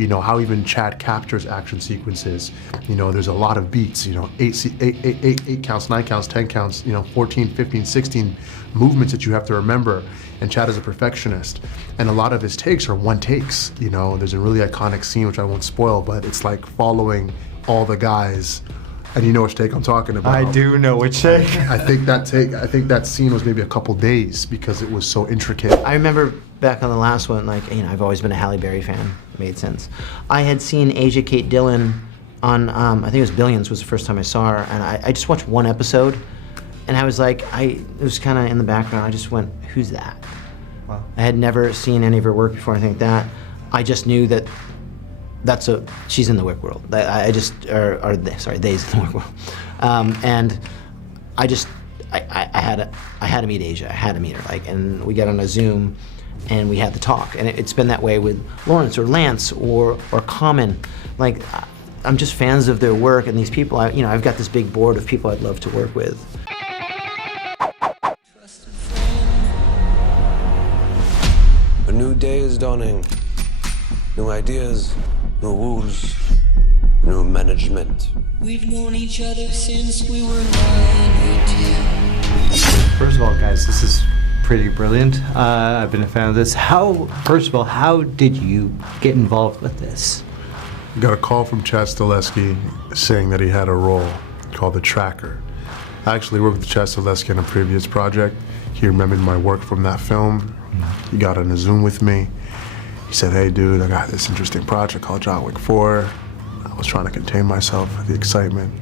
you know, how even Chad captures action sequences. You know, there's a lot of beats, you know, 8 counts, 9 counts, 10 counts, you know, 14, 15, 16 movements that you have to remember. And Chad is a perfectionist. And a lot of his takes are one takes. You know, there's a really iconic scene, which I won't spoil, but it's like following all the guys. And you know which take I'm talking about. I do know which take. I think that scene was maybe a couple days because it was so intricate. I remember back on the last one, like, you know, I've always been a Halle Berry fan. Made sense. I had seen Asia Kate Dillon on, I think it was Billions was the first time I saw her, and I just watched one episode, and I was like, it was kind of in the background. I just went, who's that? Wow. I had never seen any of her work before, anything like that. I just knew that she's in the Wick world. They's in the Wick world. And I had to meet Asia. I had to meet her. Like, and we got on a Zoom, and we had the talk. And it's been that way with Lawrence or Lance or Common. Like, I'm just fans of their work, and these people. You know, I've got this big board of people I'd love to work with. A new day is dawning. New ideas, new rules, new management. We've known each other since we were 9 or 10. First of all, guys, this is pretty brilliant. I've been a fan of this. First of all, how did you get involved with this? Got a call from Chad Stahelski saying that he had a role called The Tracker. I actually worked with Chad Stahelski on a previous project. He remembered my work from that film. He got on a Zoom with me. He said, hey dude, I got this interesting project called John Wick 4. I was trying to contain myself with the excitement.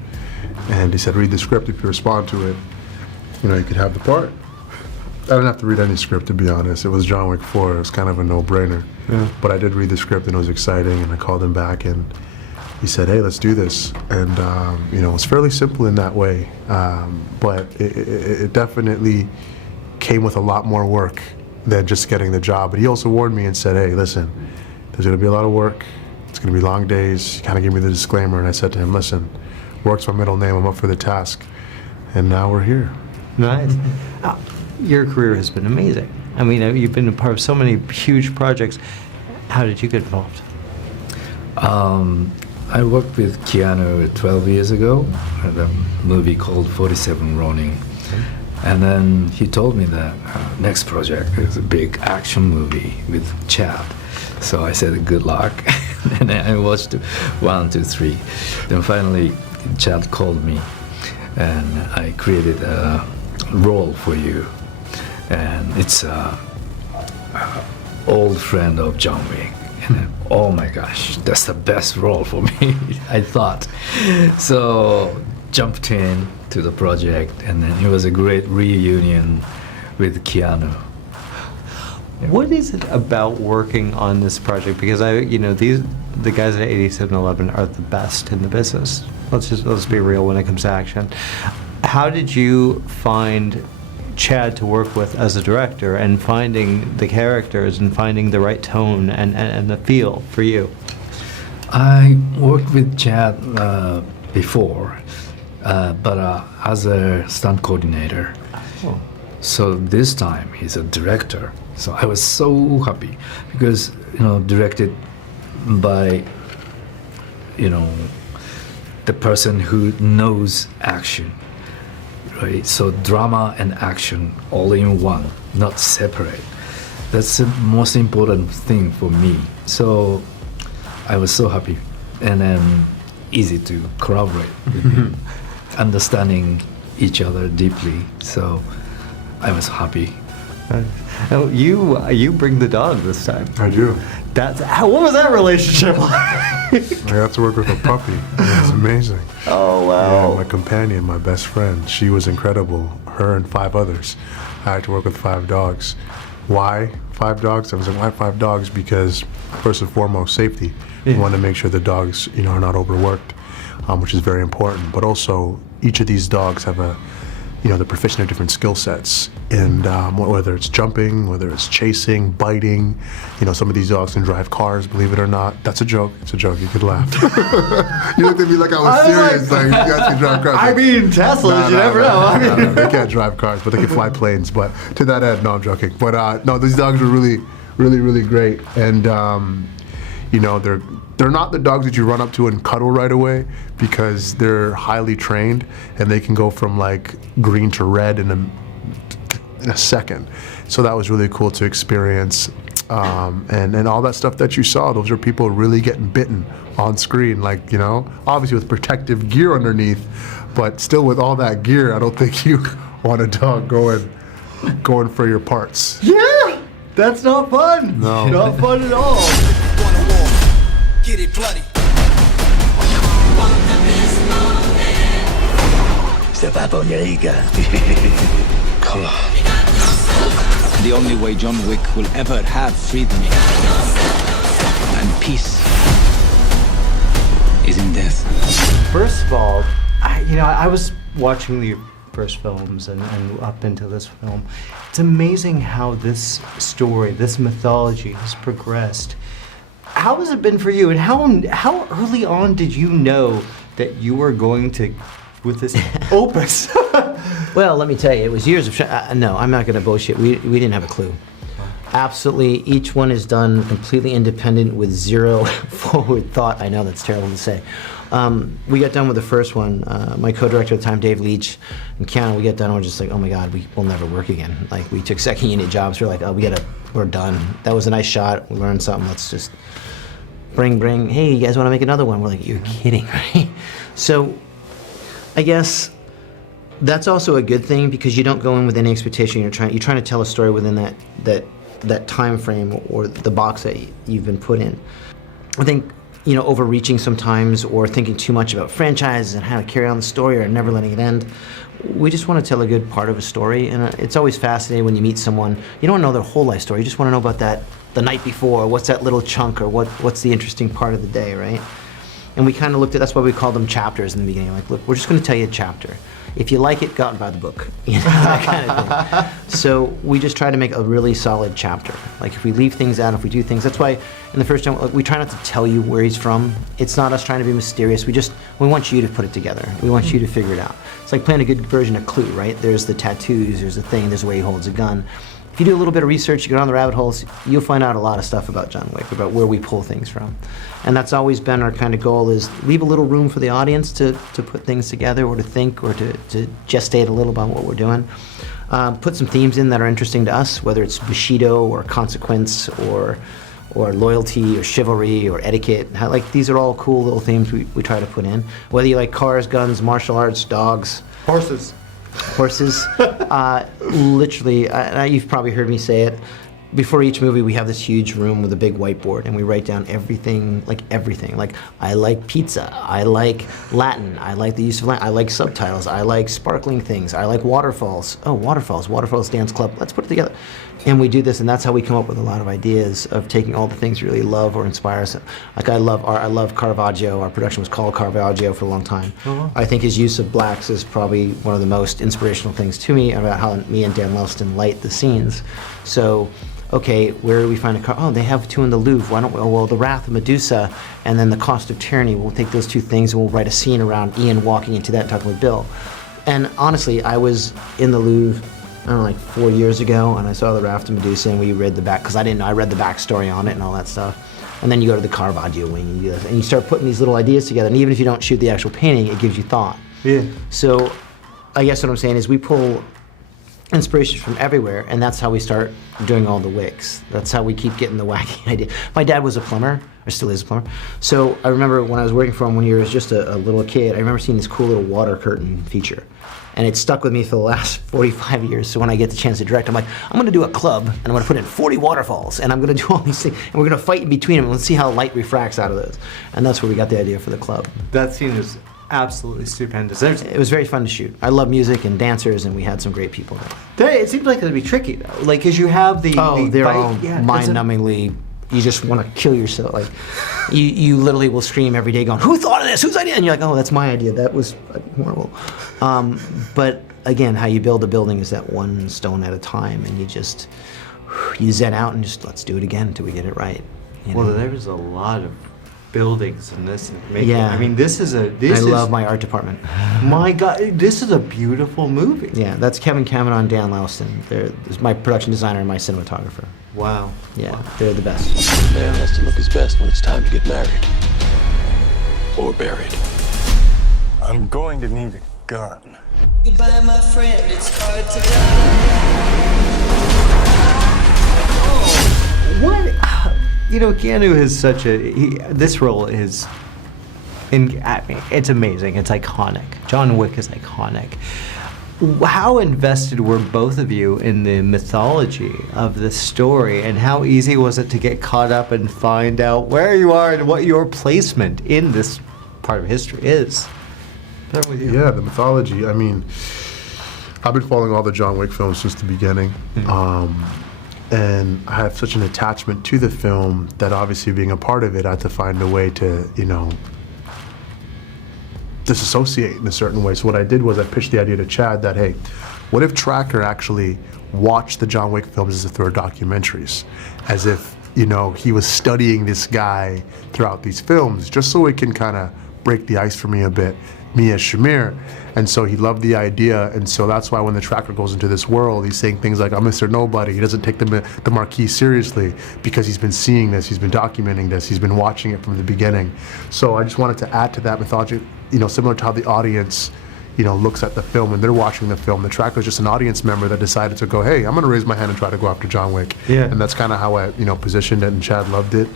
And he said, read the script. If you respond to it, you know, you could have the part. I didn't have to read any script, to be honest. It was John Wick 4. It was kind of a no-brainer. Yeah. But I did read the script, and it was exciting, and I called him back, and he said, hey, let's do this. And, you know, it's fairly simple in that way. But it definitely came with a lot more work than just getting the job. But he also warned me and said, hey, listen, there's going to be a lot of work. It's going to be long days. He kind of gave me the disclaimer, and I said to him, listen, work's my middle name. I'm up for the task. And now we're here. Nice. Your career has been amazing. I mean, you've been a part of so many huge projects. How did you get involved? I worked with Keanu 12 years ago at a movie called 47 Ronin. And then he told me that next project is a big action movie with Chad. So I said, good luck. And I watched 1, 2, 3. Then finally, Chad called me, and I created a role for you. And it's an old friend of John Wick. And then, oh my gosh, that's the best role for me, I thought. So jumped in to the project, and then it was a great reunion with Keanu. What is it about working on this project? Because the guys at 8711 are the best in the business. Let's be real when it comes to action. How did you find Chad to work with as a director, and finding the characters and finding the right tone and the feel for you? I worked with Chad before, but as a stunt coordinator. Oh. So this time he's a director. So I was so happy because, directed by, the person who knows action, right? So drama and action all in one, not separate. That's the most important thing for me. So I was so happy, and then easy to collaborate with him, understanding each other deeply. So I was happy. Oh, you bring the dog this time. I do. What was that relationship like? I got to work with a puppy. It was amazing. Oh, wow. Yeah, my companion, my best friend, she was incredible. Her and 5 others. I had to work with 5 dogs. Why 5 dogs? I was like, why 5 dogs? Because first and foremost, safety. Yeah. You want to make sure the dogs, are not overworked, which is very important. But also, each of these dogs have they're proficient at different skill sets, and whether it's jumping, whether it's chasing, biting, some of these dogs can drive cars, believe it or not. That's a joke. It's a joke. You could laugh. You looked at me like I was serious. Like, you guys can drive cars. I mean, Teslas, you never know. No, they can't drive cars, but they can fly planes. But to that end, no, I'm joking. But no, these dogs are really, really, really great, and they're they're not the dogs that you run up to and cuddle right away, because they're highly trained and they can go from like green to red in a second. So that was really cool to experience. And all that stuff that you saw, those are people really getting bitten on screen, like, you know, obviously with protective gear underneath, but still with all that gear, I don't think you want a dog going for your parts. Yeah, that's not fun. No. Not fun at all. Get it bloody. Step up on your ego. Come on. The only way John Wick will ever have freedom and peace is in death. First of all, I was watching the first films and up into this film. It's amazing how this story, this mythology has progressed. How has it been for you, and how early on did you know that you were going to with this opus? Well, let me tell you, it was years of no, I'm not going to bullshit. We didn't have a clue. Absolutely, each one is done completely independent with zero forward thought. I know that's terrible to say. We got done with the first one. My co-director at the time, Dave Leach, and Keanu, we got done and we're just like, oh my God, we'll never work again. Like, we took second unit jobs. We're like, oh, we're done. That was a nice shot. We learned something. Let's just bring. Hey, you guys want to make another one? We're like, you're kidding, right? So, I guess that's also a good thing, because you don't go in with any expectation. You're trying to tell a story within that time frame or the box that you've been put in. I think, overreaching sometimes, or thinking too much about franchises and how to carry on the story, or never letting it end. We just want to tell a good part of a story, and it's always fascinating when you meet someone. You don't know their whole life story. You just want to know about that the night before. What's that little chunk, or what's the interesting part of the day, right? And we kind of looked at, that's why we called them chapters in the beginning. Like, look, we're just going to tell you a chapter. If you like it, go out and buy the book. That kind of thing. So we just try to make a really solid chapter. Like, if we leave things out, if we do things, that's why in the first time, we try not to tell you where he's from. It's not us trying to be mysterious. We want you to put it together. We want you to figure it out. It's like playing a good version of Clue, right? There's the tattoos, there's the thing, there's the way he holds a gun. If you do a little bit of research, you go down the rabbit holes, you'll find out a lot of stuff about John Wick, about where we pull things from. And that's always been our kind of goal, is leave a little room for the audience to put things together, or to think, or to gestate a little about what we're doing. Put some themes in that are interesting to us, whether it's Bushido, or consequence, or loyalty, or chivalry, or etiquette. These are all cool little themes we try to put in. Whether you like cars, guns, martial arts, dogs. Horses. Literally, you've probably heard me say it. Before each movie, we have this huge room with a big whiteboard, and we write down everything. Like, I like pizza, I like Latin, I like the use of Latin, I like subtitles, I like sparkling things, I like waterfalls. Oh, Waterfalls Dance Club, let's put it together. And we do this, and that's how we come up with a lot of ideas of taking all the things we really love or inspire us. Like, I love Caravaggio. Our production was called Caravaggio for a long time. Uh-huh. I think his use of blacks is probably one of the most inspirational things to me about how me and Dan Lelston light the scenes. So, okay, where do we find a car? Oh, they have two in the Louvre. Why don't we? Oh, well, the Wrath of Medusa and then the Cost of Tyranny. We'll take those two things and we'll write a scene around Ian walking into that and talking with Bill. And honestly, I was in the Louvre, I don't know, like 4 years ago, and I saw the Wrath of Medusa, and we read the back, because I didn't know, I read the backstory on it and all that stuff. And then you go to the Caravaggio wing and you do this, and you start putting these little ideas together, and even if you don't shoot the actual painting, it gives you thought. Yeah. So I guess what I'm saying is we pull inspiration from everywhere, and that's how we start doing all the wicks. That's how we keep getting the wacky idea. My dad was a plumber, or still is a plumber. So I remember when I was working for him when he was just a little kid, I remember seeing this cool little water curtain feature. And it stuck with me for the last 45 years. So when I get the chance to direct, I'm like, I'm gonna do a club, and I'm gonna put in 40 waterfalls, and I'm gonna do all these things, and we're gonna fight in between them, and let's see how light refracts out of those. And that's where we got the idea for the club. That scene is absolutely stupendous. It was very fun to shoot. I love music and dancers, and we had some great people there. It seems like it'd be tricky though, like, because you have the they're fight. all Yeah, mind-numbingly. You just want to kill yourself. Like, you literally will scream every day, going, "Who thought of this? Whose idea?" And you're like, "Oh, that's my idea. That was horrible." But again, how you build a building is that one stone at a time, and you zen out and just let's do it again until we get it right. Well, there was a lot of buildings in this. Yeah. I mean, this is I love my art department. My God, this is a beautiful movie. Yeah, that's Kevin Cameron and Dan Louston. They're my production designer and my cinematographer. Wow. Yeah, they're the best. A man has to look his best when it's time to get married. Or buried. I'm going to need a gun. Goodbye, my friend, it's hard to die. What? You know, Keanu is such a. This role is. It's amazing. It's iconic. John Wick is iconic. How invested were both of you in the mythology of this story, and how easy was it to get caught up and find out where you are and what your placement in this part of history is? Start with you. Yeah, the mythology. I mean, I've been following all the John Wick films since the beginning. And I have such an attachment to the film that obviously being a part of it, I had to find a way to, disassociate in a certain way. So what I did was I pitched the idea to Chad that, hey, what if Tracker actually watched the John Wick films as if they were documentaries? As if, he was studying this guy throughout these films, just so it can kind of break the ice for me a bit, me as Shamier. And so he loved the idea, and so that's why when the Tracker goes into this world, he's saying things like, I'm Mr. Nobody. He doesn't take the Marquis seriously because he's been seeing this, he's been documenting this, he's been watching it from the beginning. So I just wanted to add to that mythology, similar to how the audience, looks at the film and they're watching the film. The Tracker is just an audience member that decided to go, hey, I'm gonna raise my hand and try to go after John Wick. Yeah. And that's kind of how I, positioned it, and Chad loved it,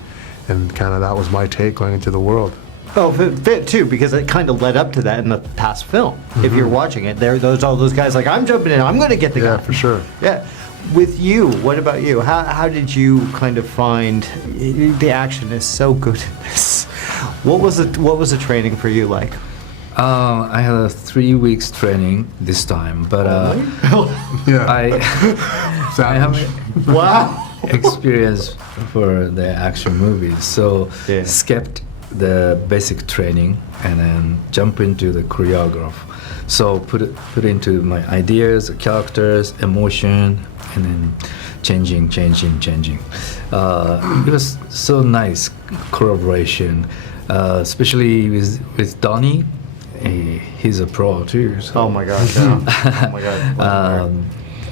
and kind of that was my take going into the world. Oh, fit too, because it kind of led up to that in the past film. If you're watching it, all those guys like, I'm jumping in, I'm going to get the guy. Yeah, for sure. Yeah. With you, what about you? How did you kind of find the action is so good in this? What was the training for you like? I had a 3 weeks training this time, but Yeah. I have Wow. experience for the action movies, so Yeah. skipped the basic training and then jump into the choreograph. So put into my ideas, characters, emotion, and then changing. It was so nice collaboration, especially with Donnie. He's a pro too. So. Oh my gosh. Yeah. Oh my god.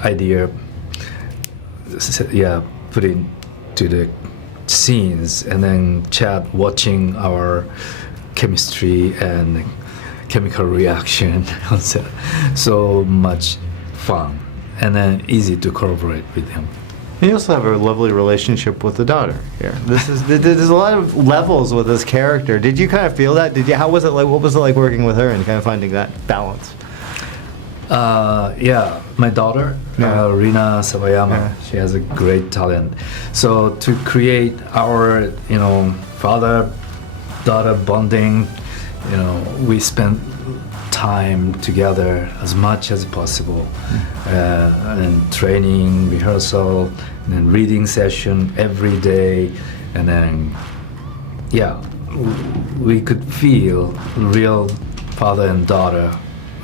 Idea, put into the scenes, and then Chad watching our chemistry and chemical reaction. So much fun, and then easy to collaborate with him. You also have a lovely relationship with the daughter here. There's a lot of levels with this character. Did you kind of feel that? How was it like? What was it like working with her and kind of finding that balance? My daughter, Rina Sawayama, she has a great talent. So to create our, father-daughter bonding, we spent time together as much as possible, and training, rehearsal, and then reading session every day, and then, we could feel real father and daughter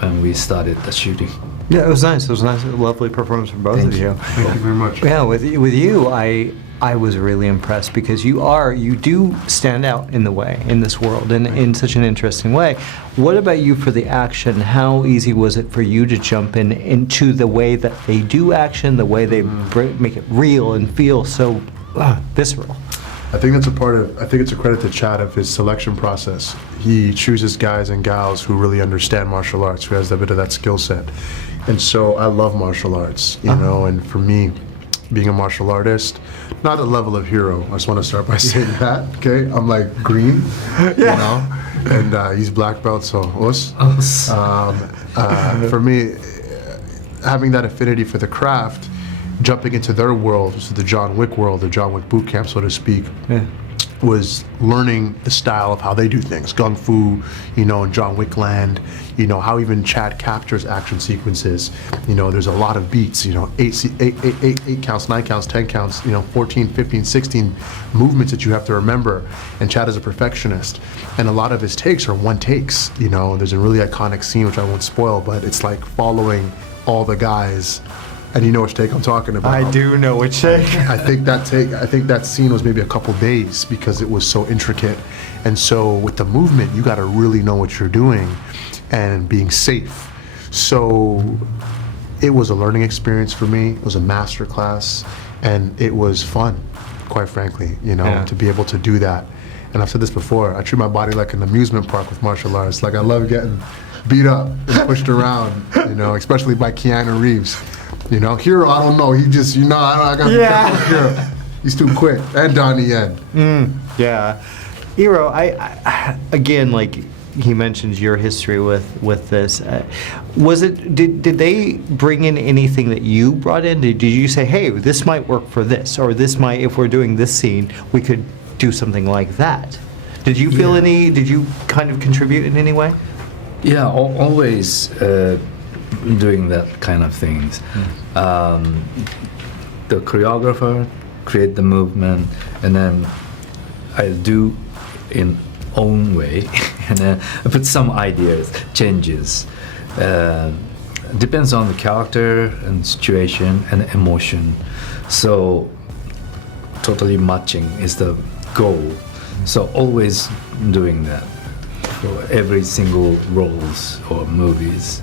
when we started the shooting. Yeah, it was nice. It was nice. A lovely performance from both of you. Thank you very much. Yeah, with you, I was really impressed because you do stand out in this world in such an interesting way. What about you for the action? How easy was it for you to jump into the way that they do action, the way they make it real and feel so visceral? I think it's a credit to Chad of his selection process. He chooses guys and gals who really understand martial arts, who has a bit of that skill set. And so I love martial arts, and for me, being a martial artist, not a level of hero. I just want to start by saying that, okay? I'm like green, and he's black belt, so us. For me, having that affinity for the craft, jumping into their world, so the John Wick world, the John Wick boot camp, so to speak, was learning the style of how they do things, gung fu, in John Wick land, how even Chad captures action sequences. There's a lot of beats, 8 counts, 9 counts, 10 counts, 14, 15, 16 movements that you have to remember. And Chad is a perfectionist, and a lot of his takes are one takes. There's a really iconic scene which I won't spoil, but it's like following all the guys. And you know which take I'm talking about. I do know which take. I think that scene was maybe a couple days because it was so intricate. And so with the movement, you got to really know what you're doing and being safe. So it was a learning experience for me. It was a master class, and it was fun, quite frankly, to be able to do that. And I've said this before, I treat my body like an amusement park with martial arts. Like, I love getting beat up and pushed around, especially by Keanu Reeves. Hero, I don't know, he just, I got to be careful with Hero. He's too quick. And Donnie Yen. Yeah. Hiro, I again, like he mentions your history with this. Was it, did they bring in anything that you brought in? Did you say, hey, this might work for this, or this might, if we're doing this scene, we could do something like that? Did you feel did you kind of contribute in any way? Yeah, always doing that kind of things. The choreographer create the movement, and then I do in own way, and then I put some ideas, changes. Depends on the character and situation and emotion. So totally matching is the goal. So always doing that for every single roles or movies.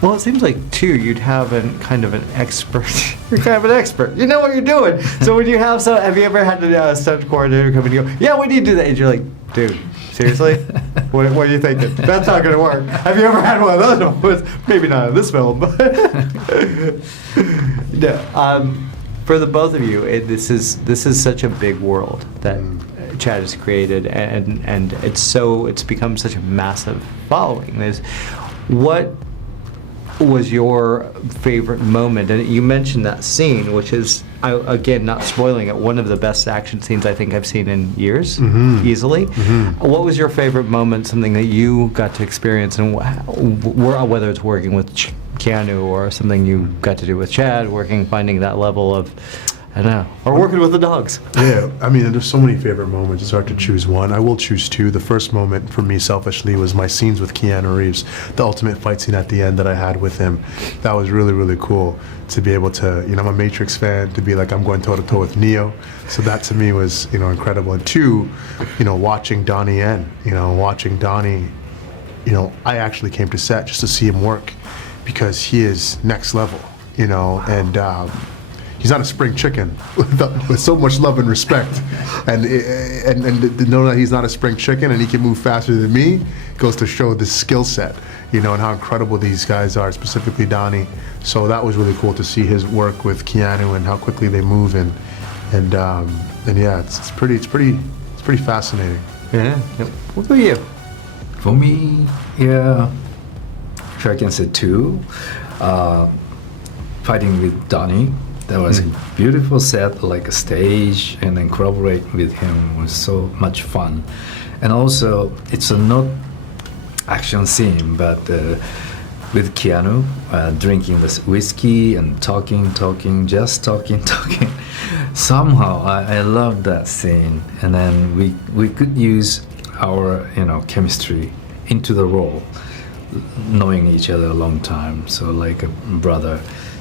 Well, it seems like too you'd have kind of an expert. You're kind of an expert. You know what you're doing. So when you have have you ever had a stunt coordinator come and go, yeah, we need to do that? And you're like, dude, seriously? what are you thinking? That's not going to work. Have you ever had one of those moments? Maybe not in this film, but no. For the both of you, this is such a big world that Chad has created, and it's become such a massive following. What was your favorite moment? And you mentioned that scene, which is, again, not spoiling it, one of the best action scenes I think I've seen in years, easily. What was your favorite moment, something that you got to experience, and whether it's working with Keanu or something you got to do with Chad, finding that level of, I don't know, or working with the dogs? Yeah, I mean, there's so many favorite moments. It's hard to choose one. I will choose two. The first moment for me, selfishly, was my scenes with Keanu Reeves, the ultimate fight scene at the end that I had with him. That was really, really cool to be able to, I'm a Matrix fan, to be like, I'm going toe-to-toe with Neo. So that to me was, incredible. And two, watching Donnie Yen, watching Donnie, I actually came to set just to see him work because he is next level, and he's not a spring chicken with so much love and respect, and to know that he's not a spring chicken and he can move faster than me goes to show the skill set, and how incredible these guys are, specifically Donnie. So that was really cool to see his work with Keanu and how quickly they move, and yeah, it's pretty fascinating. Yeah. What about you? For me, yeah, if I can say two, fighting with Donnie. That was a beautiful set, like a stage, and then collaborate with him was so much fun. And also, it's a not action scene, but with Keanu, drinking this whiskey and talking. Somehow, I love that scene. And then we could use our, chemistry into the role, knowing each other a long time, so like a brother.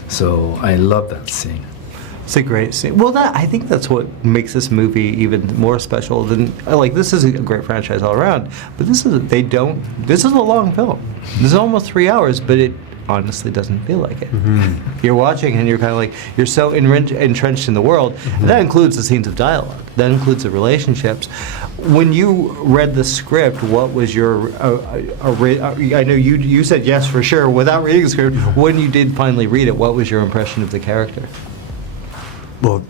So I love that scene. It's a great scene. Well, I think that's what makes this movie even more special than, like, this is a great franchise all around, but this is a long film. This is almost 3 hours, but it honestly doesn't feel like it. You're watching and you're kind of like, you're so entrenched in the world. And that includes the scenes of dialogue. That includes the relationships. When you read the script, what was your, I know you said yes for sure without reading the script. When you did finally read it, what was your impression of the character? Well,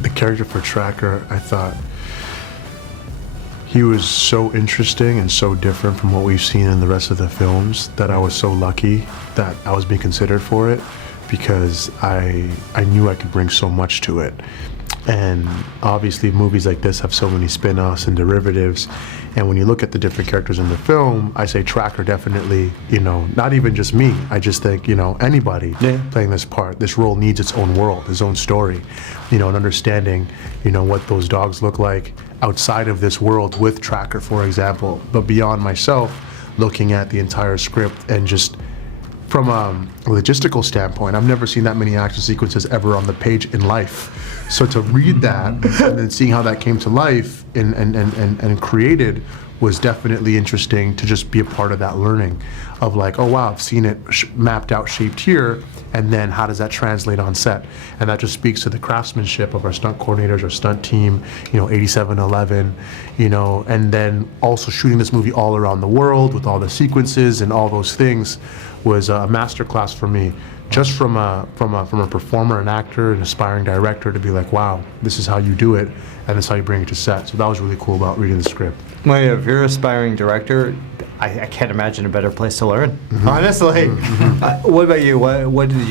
the character for Tracker, I thought he was so interesting and so different from what we've seen in the rest of the films that I was so lucky that I was being considered for it, because I knew I could bring so much to it. And obviously movies like this have so many spin-offs and derivatives, and when you look at the different characters in the film, I say Tracker definitely, not even just me, I just think, anybody playing this part, this role needs its own world, its own story, and understanding, what those dogs look like outside of this world with Tracker, for example. But beyond myself, looking at the entire script and just from a logistical standpoint, I've never seen that many action sequences ever on the page in life. So to read that and then seeing how that came to life and created was definitely interesting to just be a part of that learning of like, oh wow, I've seen it mapped out, shaped here, and then how does that translate on set? And that just speaks to the craftsmanship of our stunt coordinators, our stunt team, 8711, and then also shooting this movie all around the world with all the sequences and all those things was a masterclass for me. Just from a performer, an actor, an aspiring director, to be like, wow, this is how you do it, and this is how you bring it to set. So that was really cool about reading the script. Well, if you're an aspiring director, I can't imagine a better place to learn. Honestly. What about you? What did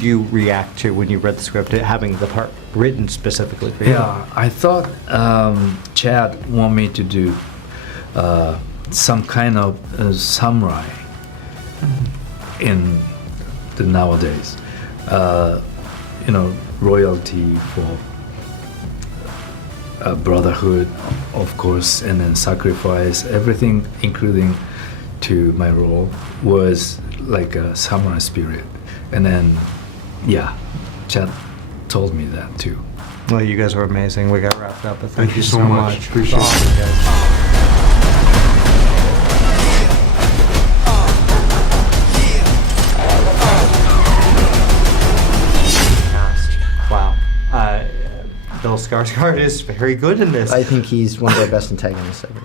you react to when you read the script, having the part written specifically for you? Yeah, I thought Chad wanted me to do some kind of samurai in the nowadays. Royalty for brotherhood, of course, and then sacrifice, everything, including to my role, was like a samurai spirit. And then, yeah, Chad told me that too. Well, you guys were amazing. We got wrapped up, but Thank you so much. Appreciate Awesome, it. guys. Wow. Bill Skarsgård is very good in this. I think he's one of our best antagonists ever.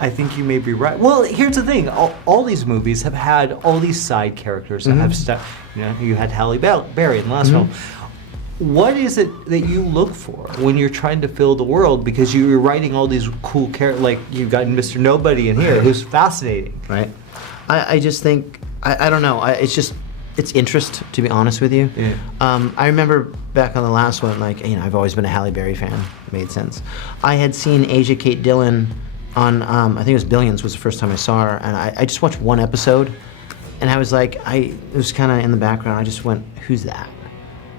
I think you may be right. Well, here's the thing. All these movies have had all these side characters that have stuff. You had Halle Berry in the last film. What is it that you look for when you're trying to fill the world? Because you're writing all these cool characters, like you've got Mr. Nobody in here, who's fascinating. Right. I just think, I don't know, it's interest, to be honest with you. Yeah. I remember back on the last one, I've always been a Halle Berry fan. It made sense. I had seen Asia Kate Dillon on, I think it was Billions was the first time I saw her, and I just watched one episode, and I was like, it was kind of in the background. I just went, who's that?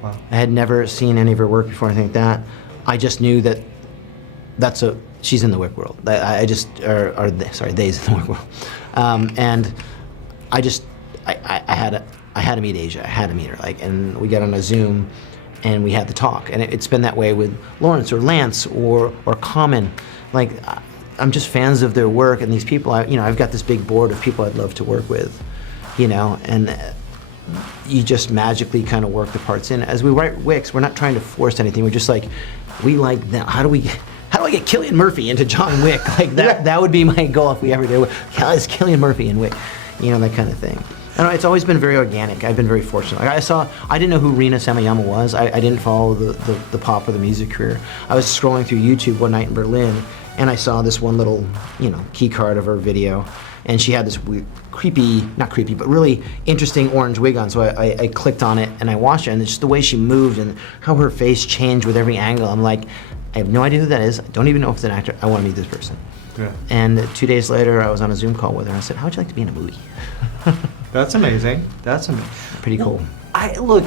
Wow. I had never seen any of her work before, anything like that. I just knew that she's in the Wick world. They's in the Wick world. And I had to meet Asia. I had to meet her. And we got on a Zoom, and we had the talk. And it's been that way with Lawrence or Lance or Common. I'm just fans of their work, and these people. I've got this big board of people I'd love to work with, and you just magically kind of work the parts in. As we write Wicks, we're not trying to force anything. We're just like, we like them. How do I get Cillian Murphy into John Wick? That would be my goal if we ever did. How is Cillian Murphy in Wick? That kind of thing. It's always been very organic. I've been very fortunate. I didn't know who Rina Samayama was. I didn't follow the pop or the music career. I was scrolling through YouTube one night in Berlin, and I saw this one little, key card of her video, and she had this weird, not creepy, but really interesting orange wig on. So I clicked on it, and I watched it, and it's just the way she moved and how her face changed with every angle. I'm like, I have no idea who that is. I don't even know if it's an actor. I want to meet this person. Yeah. And 2 days later, I was on a Zoom call with her, and I said, how would you like to be in a movie? That's amazing. That's amazing. Pretty cool. Look,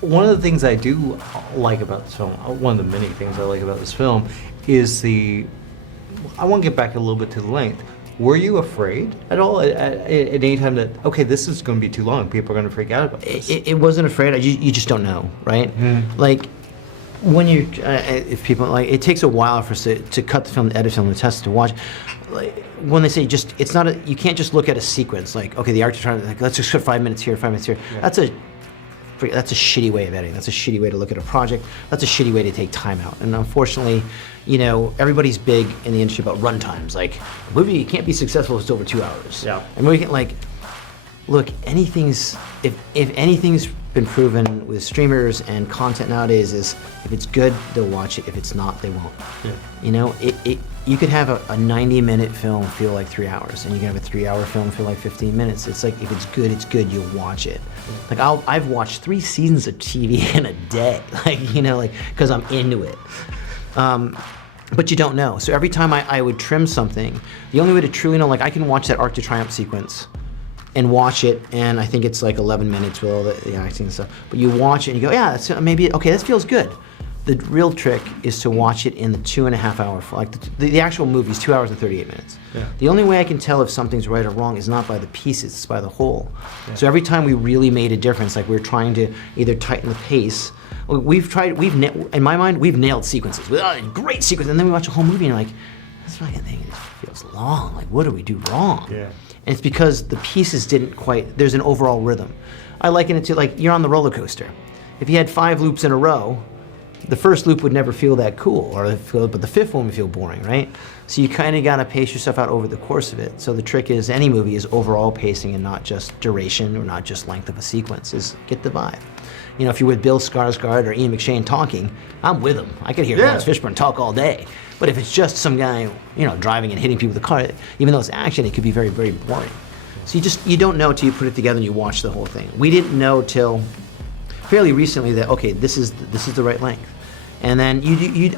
one of the things I do like about this film, one of the many things I like about this film, is I want to get back a little bit to the length. Were you afraid at all at any time that, okay, this is going to be too long, people are going to freak out about this? It wasn't afraid. You just don't know, right? When you, if people, it takes a while for us to cut the film, to edit film, to test, to watch. When they say it's not you can't just look at a sequence, okay, the actor trying to, let's just put 5 minutes here, 5 minutes here. Yeah. That's a shitty way of editing. That's a shitty way to look at a project. That's a shitty way to take time out. And unfortunately, everybody's big in the industry about run times. A movie can't be successful if it's over 2 hours. Yeah. And we can look, if anything's been proven with streamers and content nowadays is if it's good, they'll watch it. If it's not, they won't. Yeah. You could have a 90-minute film feel like 3 hours, and you can have a 3-hour film feel like 15 minutes. It's like, if it's good, you'll watch it. Yeah. I've watched 3 seasons of TV in a day, because I'm into it. But you don't know. So every time I would trim something, the only way to truly know, I can watch that Arc de Triomphe sequence and watch it, and I think it's 11 minutes with all the acting and stuff. But you watch it and you go, yeah, that's, maybe, okay, this feels good. The real trick is to watch it in the 2.5 hour, the actual movie is 2 hours and 38 minutes. Yeah. The only way I can tell if something's right or wrong is not by the pieces, it's by the whole. Yeah. So every time we really made a difference, we're trying to either tighten the pace, in my mind, we've nailed sequences. Great sequence, and then we watch a whole movie and you're like, this fucking thing just feels long. Like, what do we do wrong? Yeah. And it's because the pieces didn't quite, there's an overall rhythm. I liken it to like, you're on the roller coaster. If you had 5 loops in a row, the first loop would never feel that cool, but the 5th one would feel boring, right? So you kind of got to pace yourself out over the course of it. So the trick is, any movie is overall pacing and not just duration or not just length of a sequence, is get the vibe. You know, if you're with Bill Skarsgård or Ian McShane talking, I'm with them. I could hear Lawrence Fishburne talk all day. But if it's just some guy, you know, driving and hitting people with a car, even though it's action, it could be very, very boring. So you don't know till you put it together and you watch the whole thing. We didn't know till fairly recently that, okay, this is the right length. And then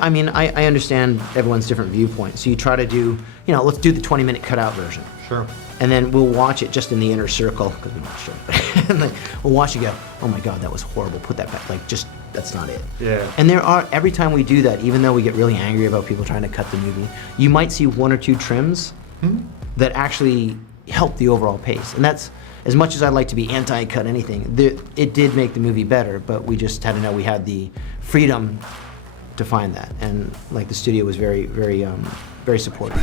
I mean, I understand everyone's different viewpoint. So you try to do, you know, let's do the 20-minute cutout version. Sure. And then we'll watch it just in the inner circle, because we watched it. And like, we'll watch it go, oh my God, that was horrible, put that back. Like, just, that's not it. Yeah. And every time we do that, even though we get really angry about people trying to cut the movie, you might see 1 or 2 trims that actually help the overall pace. And that's, as much as I'd like to be anti-cut anything, it did make the movie better, but we just had to know we had the freedom to find that. And like, the studio was very, very, very supportive.